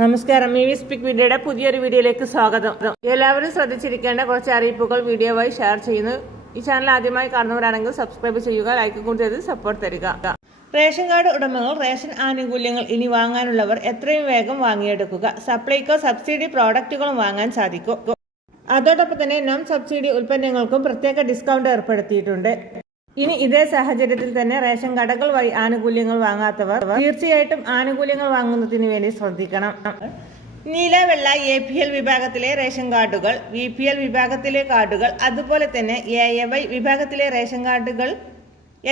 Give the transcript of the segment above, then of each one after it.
നമസ്കാരം. മീവി സ്പീക്ക് വീഡിയോയുടെ പുതിയൊരു വീഡിയോയിലേക്ക് സ്വാഗതം. എല്ലാവരും ശ്രദ്ധിച്ചിരിക്കേണ്ട കുറച്ച് അറിയിപ്പുകൾ വീഡിയോവായി ഷെയർ ചെയ്യുന്നു. ഈ ചാനൽ ആദ്യമായി കാണുന്നവരാണെങ്കിൽ സബ്സ്ക്രൈബ് ചെയ്യുക, ലൈക്ക് കൂടി ചെയ്ത് സപ്പോർട്ട് തരിക. റേഷൻ കാർഡ് ഉടമകൾ റേഷൻ ആനുകൂല്യങ്ങൾ ഇനി വാങ്ങാനുള്ളവർ എത്രയും വേഗം വാങ്ങിയെടുക്കുക. സപ്ലൈകോ സബ്സിഡി പ്രോഡക്റ്റുകളും വാങ്ങാൻ സാധിക്കും. അതോടൊപ്പം തന്നെ നോൺ സബ്സിഡി ഉൽപ്പന്നങ്ങൾക്കും പ്രത്യേക ഡിസ്കൗണ്ട് ഏർപ്പെടുത്തിയിട്ടുണ്ട്. ഇനി ഇതേ സാഹചര്യത്തിൽ തന്നെ റേഷൻ കടകൾ വഴി ആനുകൂല്യങ്ങൾ വാങ്ങാത്തവർ തീർച്ചയായിട്ടും ആനുകൂല്യങ്ങൾ വാങ്ങുന്നതിന് വേണ്ടി ശ്രദ്ധിക്കണം. നീല, വെള്ള, APL വിഭാഗത്തിലെ റേഷൻ കാർഡുകൾ, VPL വിഭാഗത്തിലെ കാർഡുകൾ, അതുപോലെ തന്നെ AY വിഭാഗത്തിലെ റേഷൻ കാർഡുകൾ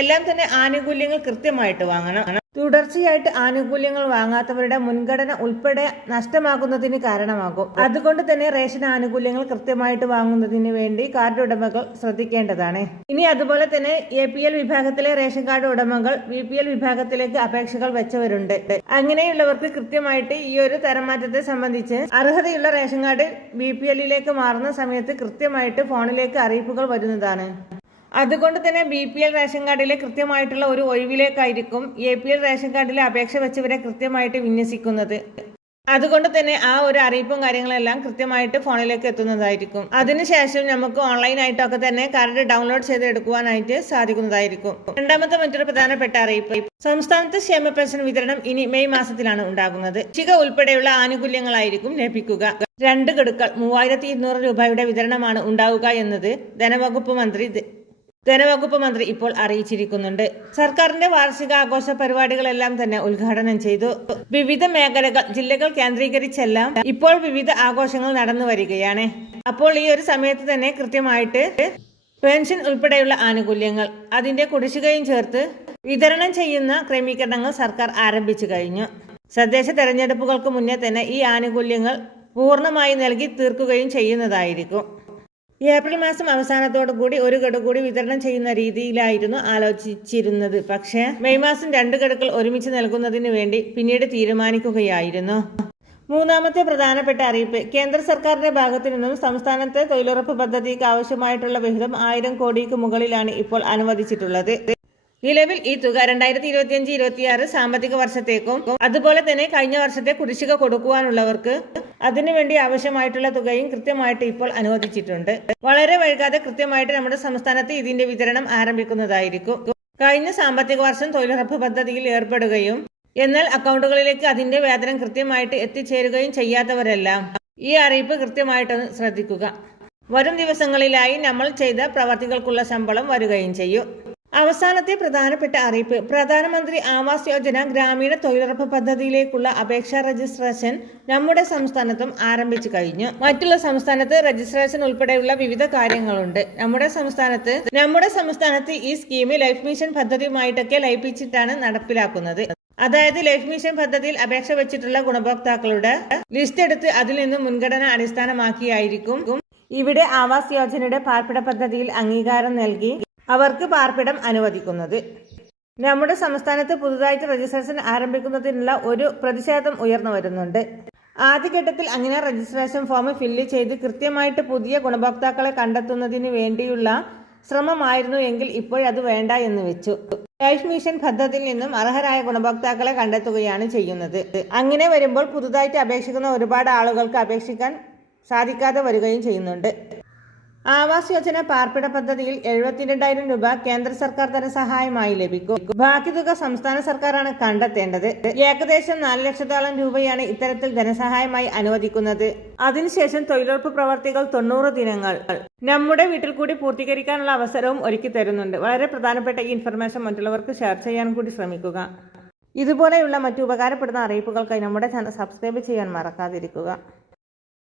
എല്ലാം തന്നെ ആനുകൂല്യങ്ങൾ കൃത്യമായിട്ട് വാങ്ങണം. തുടർച്ചയായിട്ട് ആനുകൂല്യങ്ങൾ വാങ്ങാത്തവരുടെ മുൻഗണന ഉൾപ്പെടെ നഷ്ടമാകുന്നതിന് കാരണമാകും. അതുകൊണ്ട് തന്നെ റേഷൻ ആനുകൂല്യങ്ങൾ കൃത്യമായിട്ട് വാങ്ങുന്നതിന് വേണ്ടി കാർഡ് ഉടമകൾ ശ്രദ്ധിക്കേണ്ടതാണ്. ഇനി അതുപോലെ തന്നെ APL വിഭാഗത്തിലെ റേഷൻ കാർഡ് ഉടമകൾ VPL വിഭാഗത്തിലേക്ക് അപേക്ഷകൾ വെച്ചവരുണ്ട്. അങ്ങനെയുള്ളവർക്ക് കൃത്യമായിട്ട് ഈ ഒരു തരംമാറ്റത്തെ സംബന്ധിച്ച് അർഹതയുള്ള റേഷൻ കാർഡ് BPLലേക്ക് മാറുന്ന സമയത്ത് കൃത്യമായിട്ട് ഫോണിലേക്ക് അറിയിപ്പുകൾ വരുന്നതാണ്. അതുകൊണ്ട് തന്നെ BPL റേഷൻ കാർഡിലെ കൃത്യമായിട്ടുള്ള ഒരു ഒഴിവിലേക്കായിരിക്കും APL റേഷൻ കാർഡിലെ അപേക്ഷ വെച്ചവരെ കൃത്യമായിട്ട് വിന്യസിക്കുന്നത്. അതുകൊണ്ട് തന്നെ ആ ഒരു അറിയിപ്പും കാര്യങ്ങളെല്ലാം കൃത്യമായിട്ട് ഫോണിലേക്ക് എത്തുന്നതായിരിക്കും. അതിനുശേഷം നമുക്ക് ഓൺലൈനായിട്ടൊക്കെ തന്നെ കാർഡ് ഡൗൺലോഡ് ചെയ്തെടുക്കുവാനായിട്ട് സാധിക്കുന്നതായിരിക്കും. രണ്ടാമത്തെ മറ്റൊരു പ്രധാനപ്പെട്ട അറിയിപ്പ്, സംസ്ഥാനത്ത് ക്ഷേമ പെൻഷൻ വിതരണം ഇനി മെയ് മാസത്തിലാണ് ഉണ്ടാകുന്നത്. ചിക ഉൾപ്പെടെയുള്ള ആനുകൂല്യങ്ങളായിരിക്കും ലഭിക്കുക. 2 ഗഡുക്കൾ 3200 രൂപയുടെ വിതരണമാണ് ഉണ്ടാവുക എന്നത് ധനവകുപ്പ് മന്ത്രി ഇപ്പോൾ അറിയിച്ചിരിക്കുന്നുണ്ട്. സർക്കാരിന്റെ വാർഷികാഘോഷ പരിപാടികളെല്ലാം തന്നെ ഉദ്ഘാടനം ചെയ്തു. വിവിധ മേഖലകൾ, ജില്ലകൾ കേന്ദ്രീകരിച്ചെല്ലാം ഇപ്പോൾ വിവിധ ആഘോഷങ്ങൾ നടന്നു വരികയാണ്. അപ്പോൾ ഈ ഒരു സമയത്ത് തന്നെ കൃത്യമായിട്ട് പെൻഷൻ ഉൾപ്പെടെയുള്ള ആനുകൂല്യങ്ങൾ അതിന്റെ കുടിശ്ശികയും ചേർത്ത് വിതരണം ചെയ്യുന്ന ക്രമീകരണങ്ങൾ സർക്കാർ ആരംഭിച്ചു കഴിഞ്ഞു. തദ്ദേശ തെരഞ്ഞെടുപ്പുകൾക്ക് മുന്നേ തന്നെ ഈ ആനുകൂല്യങ്ങൾ പൂർണ്ണമായി നൽകി തീർക്കുകയും ചെയ്യുന്നതായിരിക്കും. ഏപ്രിൽ മാസം അവസാനത്തോടുകൂടി 1 ഗഡു കൂടി വിതരണം ചെയ്യുന്ന രീതിയിലായിരുന്നു ആലോചിച്ചിരുന്നത്. പക്ഷേ മെയ് മാസം 2 ഗഡുക്കൾ ഒരുമിച്ച് നൽകുന്നതിന് വേണ്ടി പിന്നീട് തീരുമാനിക്കുകയായിരുന്നു. മൂന്നാമത്തെ പ്രധാനപ്പെട്ട അറിയിപ്പ്, കേന്ദ്ര സർക്കാരിന്റെ ഭാഗത്തു നിന്നും സംസ്ഥാനത്തെ തൊഴിലുറപ്പ് പദ്ധതിക്ക് ആവശ്യമായിട്ടുള്ള വിഹിതം 1000 കോടിക്ക് മുകളിലാണ് ഇപ്പോൾ അനുവദിച്ചിട്ടുള്ളത്. നിലവിൽ ഈ തുക 2025-26 സാമ്പത്തിക വർഷത്തേക്കും അതുപോലെ തന്നെ കഴിഞ്ഞ വർഷത്തെ കുടിശ്ശിക കൊടുക്കുവാനുള്ളവർക്ക് അതിനുവേണ്ടി ആവശ്യമായിട്ടുള്ള തുകയും കൃത്യമായിട്ട് ഇപ്പോൾ അനുവദിച്ചിട്ടുണ്ട്. വളരെ വൈകാതെ കൃത്യമായിട്ട് നമ്മുടെ സംസ്ഥാനത്ത് ഇതിന്റെ വിതരണം ആരംഭിക്കുന്നതായിരിക്കും. കഴിഞ്ഞ സാമ്പത്തിക വർഷം തൊഴിലുറപ്പ് പദ്ധതിയിൽ ഏർപ്പെടുകയും എന്നാൽ അക്കൗണ്ടുകളിലേക്ക് അതിന്റെ വേതനം കൃത്യമായിട്ട് എത്തിച്ചേരുകയും ചെയ്യാത്തവരെല്ലാം ഈ അറിയിപ്പ് കൃത്യമായിട്ടൊന്ന് ശ്രദ്ധിക്കുക. വരും ദിവസങ്ങളിലായി നമ്മൾ ചെയ്ത പ്രവർത്തികൾക്കുള്ള ശമ്പളം വരികയും ചെയ്യും. അവസാനത്തെ പ്രധാനപ്പെട്ട അറിയിപ്പ്, പ്രധാനമന്ത്രി ആവാസ് യോജന ഗ്രാമീണ തൊഴിലുറപ്പ് പദ്ധതിയിലേക്കുള്ള അപേക്ഷാ രജിസ്ട്രേഷൻ നമ്മുടെ സംസ്ഥാനത്തും ആരംഭിച്ചു കഴിഞ്ഞു. മറ്റുള്ള സംസ്ഥാനത്ത് രജിസ്ട്രേഷൻ ഉൾപ്പെടെയുള്ള വിവിധ കാര്യങ്ങളുണ്ട്. നമ്മുടെ സംസ്ഥാനത്ത് ഈ സ്കീം ലൈഫ് മിഷൻ പദ്ധതിയുമായിട്ടൊക്കെ ലയിപ്പിച്ചിട്ടാണ് നടപ്പിലാക്കുന്നത്. അതായത് ലൈഫ് മിഷൻ പദ്ധതിയിൽ അപേക്ഷ വെച്ചിട്ടുള്ള ഗുണഭോക്താക്കളുടെ ലിസ്റ്റ് എടുത്ത് അതിൽ നിന്നും മുൻഗണന അടിസ്ഥാനമാക്കിയായിരിക്കും ഇവിടെ ആവാസ് യോജനയുടെ പാർപ്പിട പദ്ധതിയിൽ അംഗീകാരം നൽകി അവർക്ക് പാർപ്പിടം അനുവദിക്കുന്നത്. നമ്മുടെ സംസ്ഥാനത്ത് പുതുതായിട്ട് രജിസ്ട്രേഷൻ ആരംഭിക്കുന്നതിനുള്ള ഒരു പ്രതിഷേധം ഉയർന്നു വരുന്നുണ്ട്. ആദ്യഘട്ടത്തിൽ അങ്ങനെ രജിസ്ട്രേഷൻ ഫോം ഫില്ല് ചെയ്ത് കൃത്യമായിട്ട് പുതിയ ഗുണഭോക്താക്കളെ കണ്ടെത്തുന്നതിന് വേണ്ടിയുള്ള ശ്രമമായിരുന്നു എങ്കിൽ ഇപ്പോഴത് വേണ്ട എന്ന് വെച്ചു. ലൈഫ് മിഷൻ പദ്ധതിയിൽ നിന്നും അർഹരായ ഗുണഭോക്താക്കളെ കണ്ടെത്തുകയാണ് ചെയ്യുന്നത്. അങ്ങനെ വരുമ്പോൾ പുതുതായിട്ട് അപേക്ഷിക്കുന്ന ഒരുപാട് ആളുകൾക്ക് അപേക്ഷിക്കാൻ സാധിക്കാതെ വരികയും ചെയ്യുന്നുണ്ട്. ആവാസ് യോജന പാർപ്പിട പദ്ധതിയിൽ 72,000 രൂപ കേന്ദ്ര സർക്കാർ ധനസഹായമായി ലഭിക്കും. ബാക്കി തുക സംസ്ഥാന സർക്കാരാണ് കണ്ടെത്തേണ്ടത്. ഏകദേശം 4 ലക്ഷത്തോളം രൂപയാണ് ഇത്തരത്തിൽ ധനസഹായമായി അനുവദിക്കുന്നത്. അതിനുശേഷം തൊഴിലുറപ്പ് പ്രവർത്തികൾ 90 ദിനങ്ങൾ നമ്മുടെ വീട്ടിൽ കൂടി പൂർത്തീകരിക്കാനുള്ള അവസരവും ഒരുക്കി തരുന്നുണ്ട്. വളരെ പ്രധാനപ്പെട്ട ഈ ഇൻഫർമേഷൻ മറ്റുള്ളവർക്ക് ഷെയർ ചെയ്യാൻ കൂടി ശ്രമിക്കുക. ഇതുപോലെയുള്ള മറ്റു ഉപകാരപ്പെടുന്ന അറിയിപ്പുകൾക്കായി നമ്മുടെ ചാനൽ സബ്സ്ക്രൈബ് ചെയ്യാൻ മറക്കാതിരിക്കുക.